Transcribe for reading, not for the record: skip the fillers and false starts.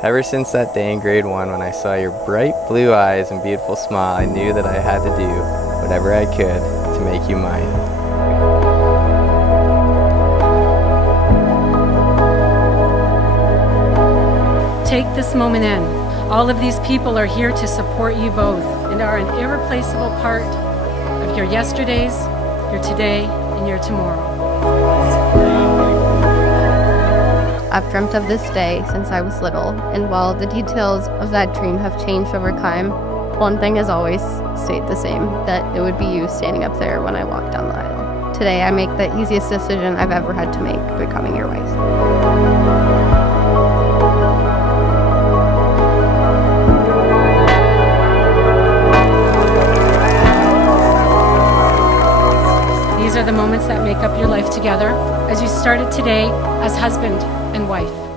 Ever since that day in grade 1 when I saw your bright blue eyes and beautiful smile, I knew that I had to do whatever I could to make you mine. Take this moment in. All of these people are here to support you both and are an irreplaceable part of your yesterdays, your today, and your tomorrow. I've dreamt of this day since I was little, and while the details of that dream have changed over time, one thing has always stayed the same, that it would be you standing up there when I walk down the aisle. Today I make the easiest decision I've ever had to make, becoming your wife. These are the moments that make up your life together as you started today as husband and wife.